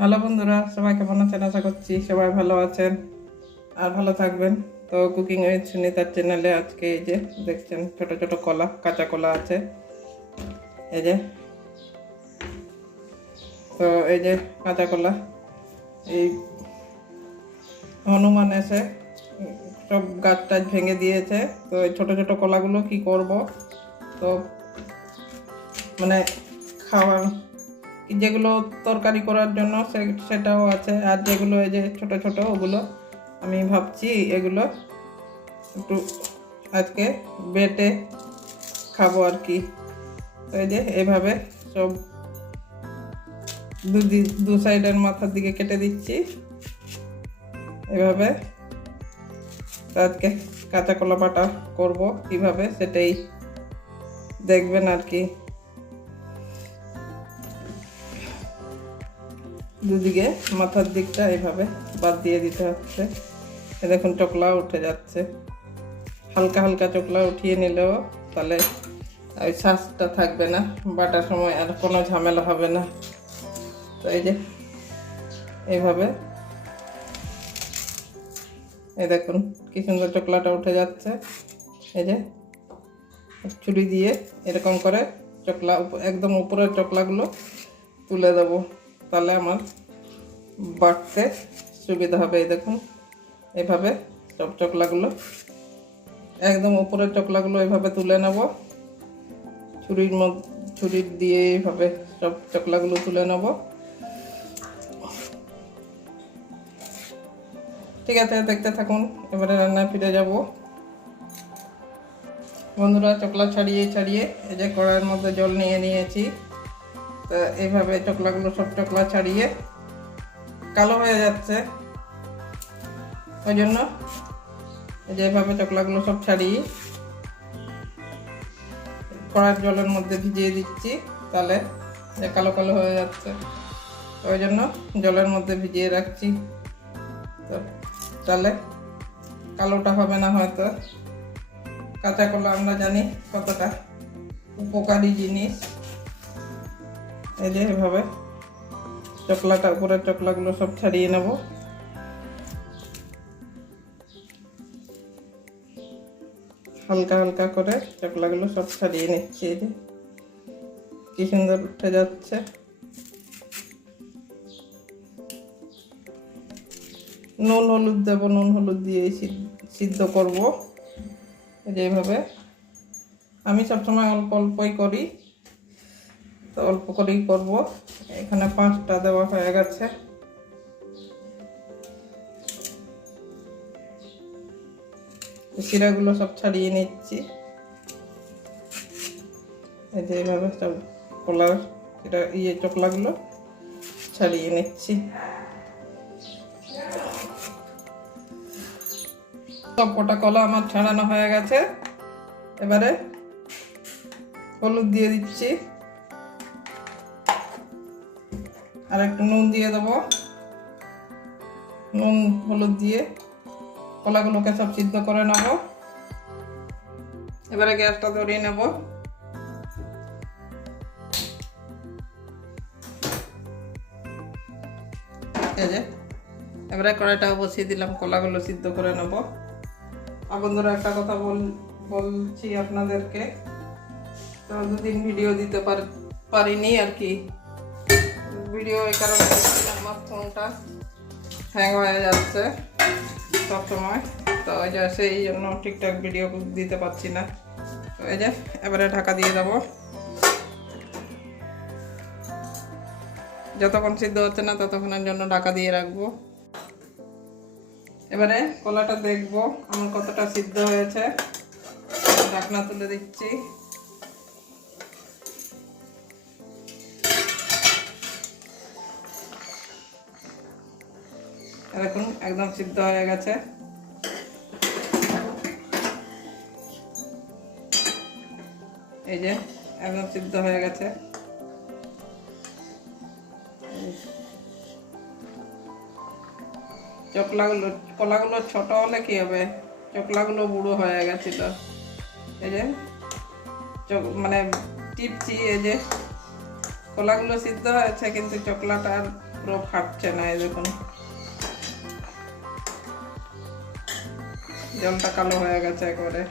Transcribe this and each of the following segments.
Hello বন্ধুরা, সবাই কেমন আছেন? আশা করছি সবাই ভালো আছেন আর ভালো থাকবেন। তো কুকিং উইথ সুনিতার চ্যানেলে আজকে এই যে দেখছেন, ছোট ছোট কলা, কাঁচা কলা আছে। এই যে, তো এই যে কাঁচা কলা, এই হনুমান এসে সব গাছ টাছ ভেঙে দিয়েছে। তো এই ছোটো ছোটো কলাগুলো কি করব? তো মানে খাওয়ার যেগুলো তরকারি করার জন্য সেটাও আছে। আর যেগুলো এই যে ছোট ছোট, ওগুলো আমি ভাবছি এগুলো একটু আজকে বেটে খাব আর কি। এই যে এভাবে সব দু দু সাইডের মাথার দিকে কেটে দিচ্ছি। এভাবে আজকে কাঁচা কলা বাটা করব। কীভাবে সেটাই দেখবেন আর কি। দুদিকে, মাথার দিকটা এইভাবে বাদ দিয়ে দিতে হচ্ছে। দেখুন চকলা উঠে যাচ্ছে। হালকা হালকা চকলা উঠিয়ে নিলেও তাহলে ওই শ্বাসটা থাকবে না, বাটার সময় আর কোনো ঝামেলা হবে না। তো এই যে এইভাবে এই দেখুন, কি সুন্দর চকলাটা উঠে যাচ্ছে। এই যে, ছুরি দিয়ে এরকম করে চকলা একদম উপরের চকলাগুলো তুলে দেবো। তাহলে আমার বাটতে সুবিধা হবে, এই দেখুন। এভাবে সব চকলাগুলো একদম উপরের চকলাগুলো এভাবে তুলে নেব। ছুরির মধ্যে ছুরির দিয়ে এইভাবে সব চকলাগুলো তুলে নেব। ঠিক আছে, দেখতে থাকুন, এবারে রান্না ফিরে যাব। বন্ধুরা চকলা ছাড়িয়ে ছাড়িয়ে এই যে কড়াইয়ের মধ্যে জল নিয়ে নিয়েছি। তো এইভাবে চকলাগুলো সব চকলা ছাড়িয়ে কালো হয়ে যাচ্ছে। ওই জন্য এই যে এইভাবে চকলাগুলো সব ছাড়িয়ে কড়াইয়ের জলের মধ্যে ভিজিয়ে দিচ্ছি, তাহলে যে কালো কালো হয়ে যাচ্ছে। ওই জন্য জলের মধ্যে ভিজিয়ে রাখছি। তাহলে কালোটা হবে না হয়তো। কাঁচা কলা আমরা জানি কতটা উপকারী জিনিস। এই যে এভাবে চকলাটা উপরের চকলাগুলো সব ছাড়িয়ে নেব। হালকা হালকা করে চকলাগুলো সব ছাড়িয়ে নিচ্ছি এই যে। কি সুন্দর উঠে যাচ্ছে। নুন হলুদ দেবো, নুন হলুদ দিয়ে সিদ্ধ করব। এই যে এইভাবে আমি সবসময় অল্প অল্পই করি। তো অল্প করেই করব। এখানে পাঁচটা দেওয়া হয়ে গেছে। শিরাগুলো সব ছাড়িয়ে নিচ্ছি। এই যে এইভাবে সব কলার এটা ইয়ে চকলাগুলো ছাড়িয়ে নিচ্ছি। সব কটা কলা আমার ছাড়ানো হয়ে গেছে। এবারে হলুদ দিয়ে দিচ্ছি। আর একটু নুন দিয়ে দেবো। নুন, হলুদ দিয়ে কলাগুলোকে সব সিদ্ধ করে নেব। এবারে গ্যাসটা ধরিয়ে নেব। এবারে কড়াইটাও বসিয়ে দিলাম, কলাগুলো সিদ্ধ করে নেব। আর বন্ধুরা, একটা কথা বল, বলছি আপনাদেরকে। তো দুদিন ভিডিও দিতে পার, পারিনি আর কি। ভিডিও এই কারণে আমার ফোনটা হ্যাং হয়ে যাচ্ছে সব সময় তো ওই যে সেই জন্য ঠিকঠাক ভিডিও দিতে পারছি না। তো এই যে এবারে ঢাকা দিয়ে দেবো। যতক্ষণ সিদ্ধ হচ্ছে না ততক্ষণের জন্য ঢাকা দিয়ে রাখব। এবারে কলাটা দেখব আমার কতটা সিদ্ধ হয়েছে। ঢাকনা তুলে দিচ্ছি। দেখুন একদম সিদ্ধ হয়ে গেছে। এই যে, একদম সিদ্ধ হয়ে গেছে। চকলাগুলো কলাগুলো ছোট হলে কি হবে? চকলাগুলো বুড়ো হয়ে গেছিল। এই যে মানে টিপছি, এই যে। কলাগুলো সিদ্ধ হয়েছে, কিন্তু চকলাটা আর পুরো ফাটছে না, এই দেখুন। জলটা কালো হয়ে গেছে একবারে।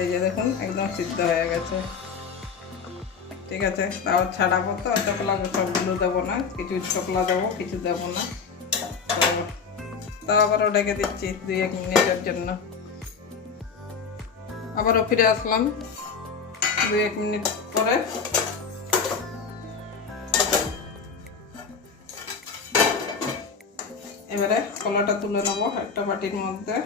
এই যে দেখুন, একদম সিদ্ধ হয়ে গেছে। ঠিক আছে, তাও ছাড়াবো তো চকলা সবগুলো দেবো না, কিছু চকলা দেবো, কিছু দেবো না। তো, তাও আবারও ডেকে দিচ্ছি দুই এক মিনিটের জন্য। আবারও ফিরে আসলাম দুই এক মিনিট পরে। এবারে কলাটা তুলে নেব একটা বাটির মধ্যে।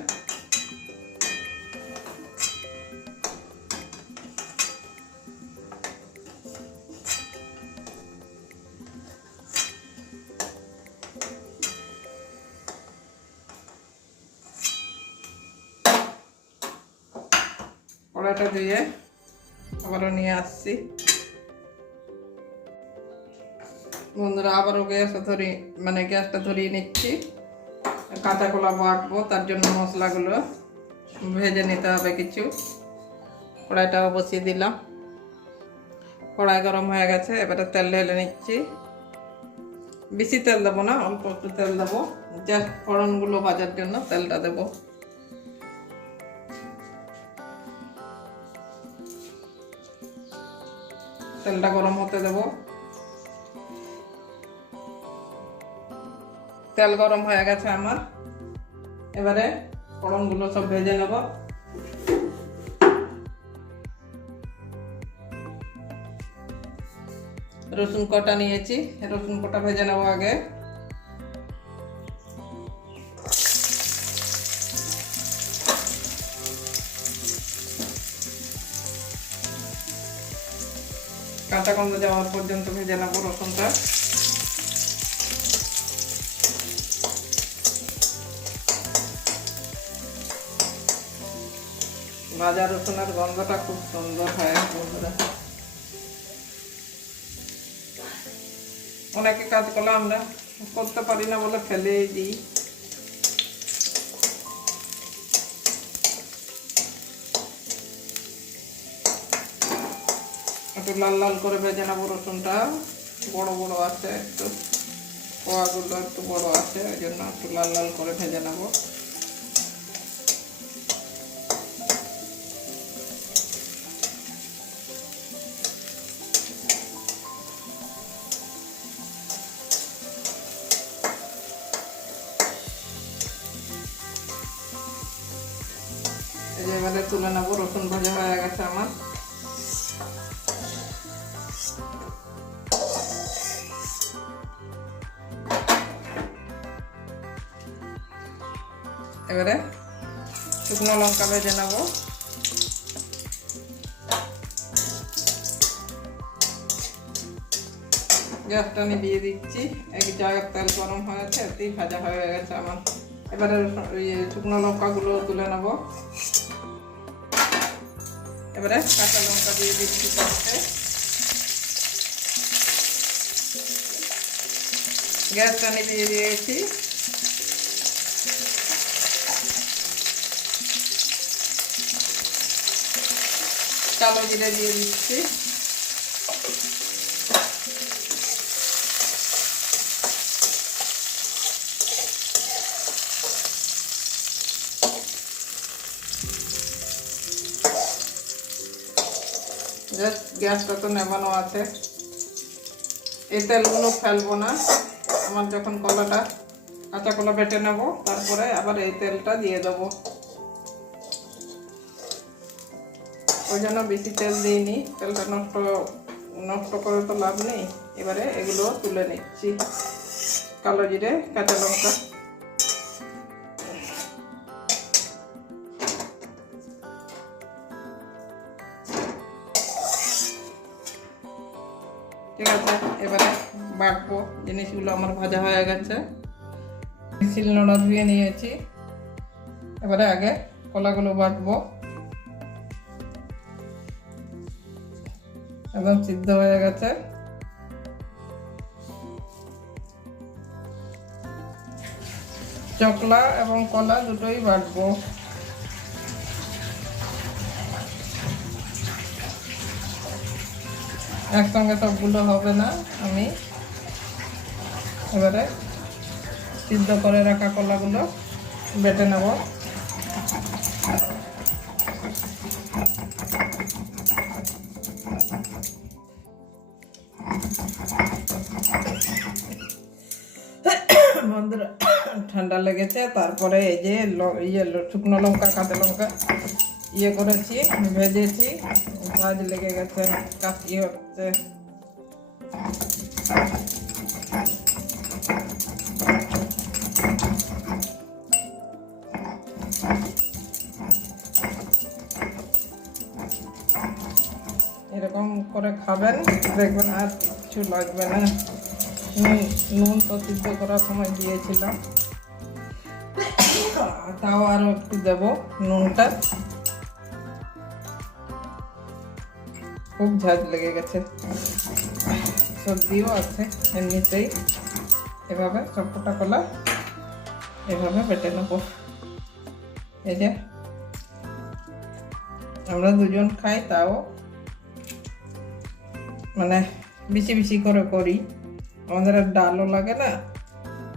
কড়াটা দিয়ে আবারও নিয়ে আসছি। বন্ধুরা, আবারও গ্যাসটা ধরি মানে গ্যাসটা ধরিয়ে নিচ্ছি। কাঁচা কলা বাটবো, তার জন্য মশলাগুলো ভেজে নিতে হবে কিছু। কড়াইটাও বসিয়ে দিলাম। কড়াই গরম হয়ে গেছে, এবারে তেল ঢেলে নিচ্ছি। বেশি তেল দেবো না, অল্প একটু তেল দেবো। জাস্ট ফোড়নগুলো ভাজার জন্য তেলটা দেবো। তেলটা গরম হতে দেব। তেল গরম হয়ে গেছে আমার। এবারে ফোড়নগুলো সব ভেজে নেব। রসুন কটা নিয়েছি, রসুন কটা ভেজে নেব আগে। কাঁচা গন্ধ যাওয়ার পর্যন্ত ভেজে নেব রসুনটা। ভাজা রসুনের গন্ধটা খুব সুন্দর হয় বন্ধুরা। অনেকে কাজ করলে আমরা করতে পারি না বলে ফেলেই দিই। একটু লাল লাল করে ভেজে নেব রসুনটা। বড় বড় আছে একটু। কোয়াগুলো একটু বড় আছে, ওই জন্য একটু লাল লাল করে ভেজে নেব। এবারে শুকনো লঙ্কা ভেজে নেব। গ্যাসটা নিভিয়ে দিচ্ছি। এক জায়গায় তেল গরম হয়েছে এতেই ভাজা হয়ে গেছে আমার। এবারে ইয়ে শুকনো লঙ্কাগুলো তুলে নেব। এবারে কাঁচা লঙ্কা দিয়ে দিচ্ছি গ্যাসটা নিভিয়ে দিয়েছি। কালো জিরে দিয়ে দিচ্ছি। জাস্ট গ্যাসটা তো নেবানো আছে। এই তেলগুলো ফেলব না। আমার যখন কলাটা, কাঁচা কলা বেটে নেব, তারপরে আবার এই তেলটা দিয়ে দেব। ওই জন্য বেশি তেল দিইনি। তেলটা নষ্ট নষ্ট করে তো লাভ নেই। এবারে এগুলো তুলে নিচ্ছি। কালো জিরে, কাঁচা লঙ্কা। বাটবো জিনিসগুলো আমার ভাজা হয়ে গেছে। শিলনোড়া ধুয়ে নিয়েছি। এবারে আগে কলাগুলো বাটবো। একদম সিদ্ধ হয়ে গেছে। চকলা এবং কলা দুটোই বাটবো। একসঙ্গে সবগুলো হবে না, আমি এবারে সিদ্ধ করে রাখা কলাগুলো বেটে নেব। ঠান্ডা লেগেছে, তারপরে এই যে ইয়ে শুকনো লঙ্কা, কাঁচা লঙ্কা ইয়ে করেছি, ভেজেছি, ভাজ লেগে গেছে কাশি হচ্ছে। এরকম করে খাবেন। দেখবেন আর কিছু লাগবে না। নুন তো সিদ্ধ করার সময় দিয়েছিলাম। তাও আরও একটু দেব নুনটা। খুব ঝাঁজ লেগে গেছে। সর্দিও আছে এমনিতেই। এভাবে সবকটা কলা এভাবে বেটে নেব। এই যে, আমরা দুজন খাই, তাও মানে বেশি বেশি করে করি। আমাদের আর ডালও লাগে না,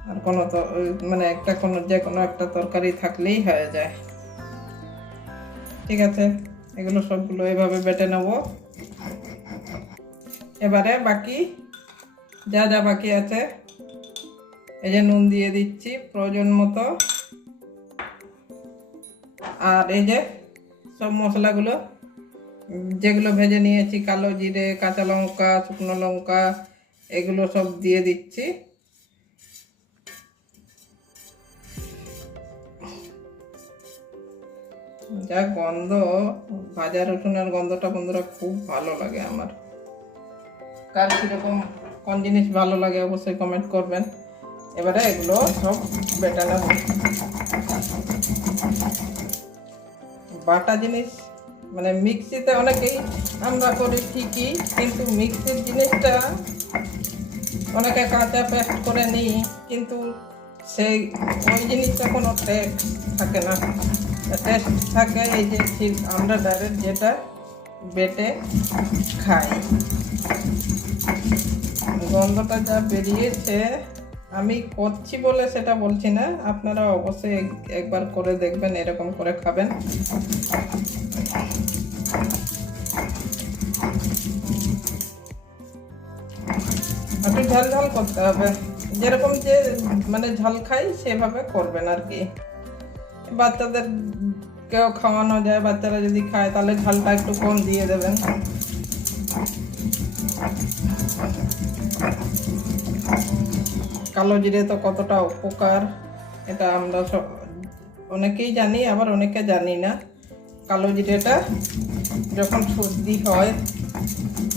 আর কোনো তো মানে একটা কোনো যে কোনো একটা তরকারি থাকলেই হয়ে যায়। ঠিক আছে, এগুলো সবগুলো এভাবে বেটে নেব। এবারে বাকি যা যা বাকি আছে, এই যে নুন দিয়ে দিচ্ছি প্রয়োজন মতো। আর এই যে সব মশলাগুলো, যেগুলো ভেজে নিয়েছি, কালো জিরে, কাঁচা লঙ্কা, শুকনো লঙ্কা, এগুলো সব দিয়ে দিচ্ছি। যা গন্ধ, ভাজা রসুনের গন্ধটা বন্ধুরা খুব ভালো লাগে আমার। কার কীরকম, কোন জিনিস ভালো লাগে অবশ্যই কমেন্ট করবেন। এবারে এগুলো সব বেটে বাটা জিনিস মানে মিক্সিতে অনেকেই আমরা করি ঠিকই, কিন্তু মিক্সির জিনিসটা অনেকে কাঁচা পেস্ট করে নিই, কিন্তু সেই ওই জিনিসটা কোনো টেস্ট থাকে না। টেস্ট থাকে এই যে আমরা ডাইরেক্ট যেটা বেটে খাই। গন্ধটা যা বেরিয়েছে আমি করছি বলে সেটা বলছি না। আপনারা অবশ্যই একবার করে দেখবেন, এরকম করে খাবেন। একটু ঝাল ঝাল করতে হবে। যেরকম যে মানে ঝাল খাই, সেভাবে করবেন আর কি। বাচ্চাদের কেউ খাওয়ানো যায়, বাচ্চারা যদি খায়, তাহলে ঝালটা একটু কম দিয়ে দেবেন। কালো জিরে তো কতটা উপকার, এটা আমরা সব অনেকেই জানি, আবার অনেকে জানি না। কালো জিরেটা যখন সর্দি হয়,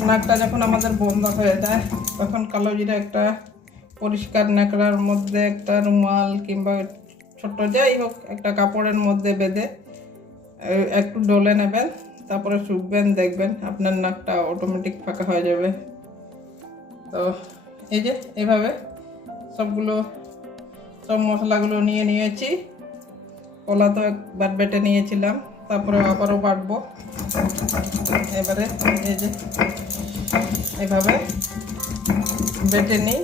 নাকটা যখন আমাদের বন্ধ হয়ে যায়, তখন কালো জিরে একটা পরিষ্কার ন্যাকড়ার মধ্যে একটা রুমাল কিংবা ছোট্ট যাই হোক, একটা কাপড়ের মধ্যে বেঁধে একটু ডলে নেবেন, তারপরে শুকবেন, দেখবেন আপনার নাকটা অটোমেটিক ফাঁকা হয়ে যাবে। তো এই যে, এভাবে সবগুলো, সব মশলাগুলো নিয়ে নিয়েছি। কলা তো একবার বেটে নিয়েছিলাম, তারপরে আবারও বাটবো। এবারে এই যে এভাবে বেটে নিই।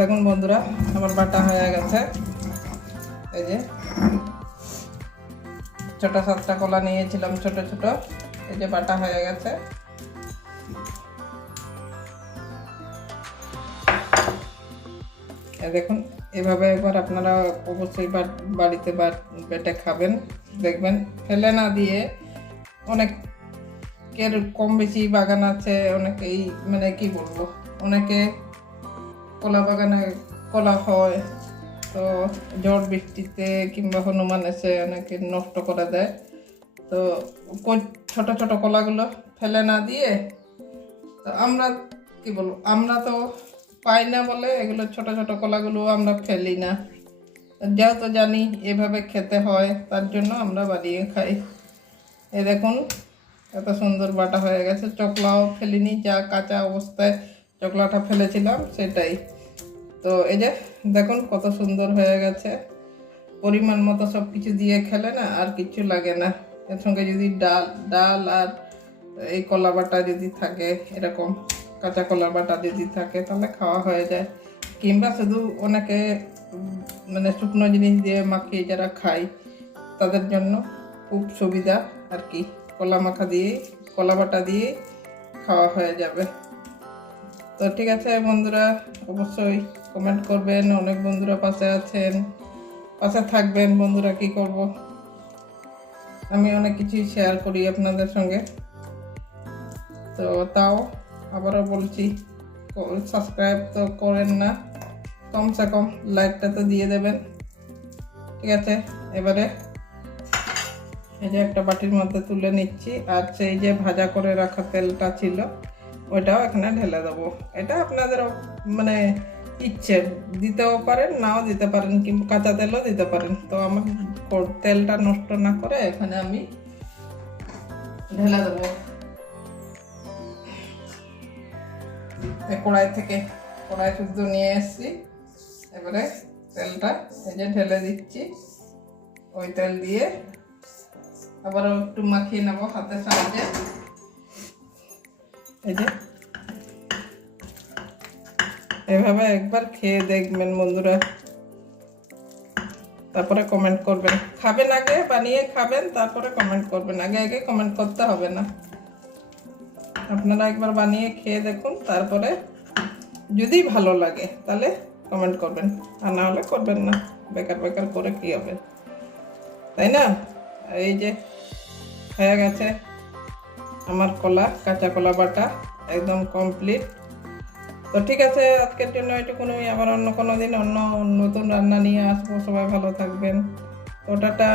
দেখুন বন্ধুরা, আমার বাটা হয়ে গেছে। এই যে ছোট সাতটা কলা নিয়েছিলাম ছোট ছোট, এই যে বাটা হয়ে গেছে। দেখুন, এভাবে একবার আপনারা অবশ্যই বাড়িতে বেটে খাবেন, দেখবেন। ফেলে না দিয়ে অনেকের কম বেশি বাগান আছে, অনেকেই মানে কি বলব, অনেকে কলা বাগানে কলা হয়, তো ঝড় বৃষ্টিতে কিংবা হনুমান এসে অনেকে নষ্ট করে দেয়। তো ছোট ছোট কলাগুলো ফেলে না দিয়ে, তো আমরা কি বলব, আমরা তো পাই না বলে এগুলো ছোট ছোট কলাগুলো আমরা ফেলি না। যেহেতু জানি এভাবে খেতে হয়, তার জন্য আমরা বানিয়ে খাই। এ দেখুন, এত সুন্দর বাটা হয়ে গেছে। চকলাও ফেলিনি, যা কাঁচা অবস্থায় চকলাটা ফেলেছিলাম সেটাই। তো এই যে দেখুন কত সুন্দর হয়ে গেছে। পরিমাণ মতো সব কিছু দিয়ে খেলে না আর কিছু লাগে না। এর সঙ্গে যদি ডাল ডাল আর এই কলা বাটা যদি থাকে এরকম। কাঁচা কলা বাটা যদি থাকে, তাহলে খাওয়া হয়ে যায়। কিংবা শুধু অনেকে মানে শুকনো জিনিস দিয়ে মাখিয়ে যারা খায়, তাদের জন্য খুব সুবিধা আর কি। কলা মাখা দিয়ে, কলা বাটা দিয়ে খাওয়া হয়ে যাবে। তো ঠিক আছে বন্ধুরা, অবশ্যই কমেন্ট করবেন। অনেক বন্ধুরা পাশে আছেন, পাশে থাকবেন বন্ধুরা, কি করব? আমি অনেক কিছুই শেয়ার করি আপনাদের সঙ্গে। তো তাও আবারও বলছি সাবস্ক্রাইব তো করেন না। কমসে কম লাইকটা তো দিয়ে দেবেন। ঠিক আছে? এবারে এই যে একটা বাটির মধ্যে তুলে নিচ্ছি, আর সেই যে ভাজা করে রাখা তেলটা ছিল, ওইটাও এখানে ঢেলে দেবো। এটা আপনাদের মানে ইচ্ছে, দিতেও পারেন, নাও দিতে পারেন কিংবা কাঁচা তেলও দিতে পারেন। তো আমার তেলটা নষ্ট না করে এখানে আমি ঢেলে দেবো। কড়াই থেকে কড়াই শুদ্ধ নিয়ে এসেছি। এবারে তেলটা এই যে ঢেলে দিচ্ছি। ওই তেল দিয়ে আবারও একটু মাখিয়ে নেব হাতের সাহায্যে। এই যে এভাবে একবার খেয়ে দেখবেন বন্ধুরা। তারপরে কমেন্ট করবেন। খাবেন আগে, বানিয়ে খাবেন, তারপরে কমেন্ট করবেন। আগে আগে কমেন্ট করতে হবে না। আপনারা একবার বানিয়ে খেয়ে দেখুন, তারপরে যদি ভালো লাগে, তাহলে কমেন্ট করবেন। আর না হলে করবেন না, বেকার বেকার করে কী হবে? তাই না? এই যে হয়ে গেছে আমার কলা, কাঁচা কলা বাটা, একদম কমপ্লিট তো ঠিক আছে, আজকের জন্য এটুকুনই। আবার অন্য কোনো দিন অন্য নতুন রান্না নিয়ে আসব। সবাই ভালো থাকবেন। তো টাটা।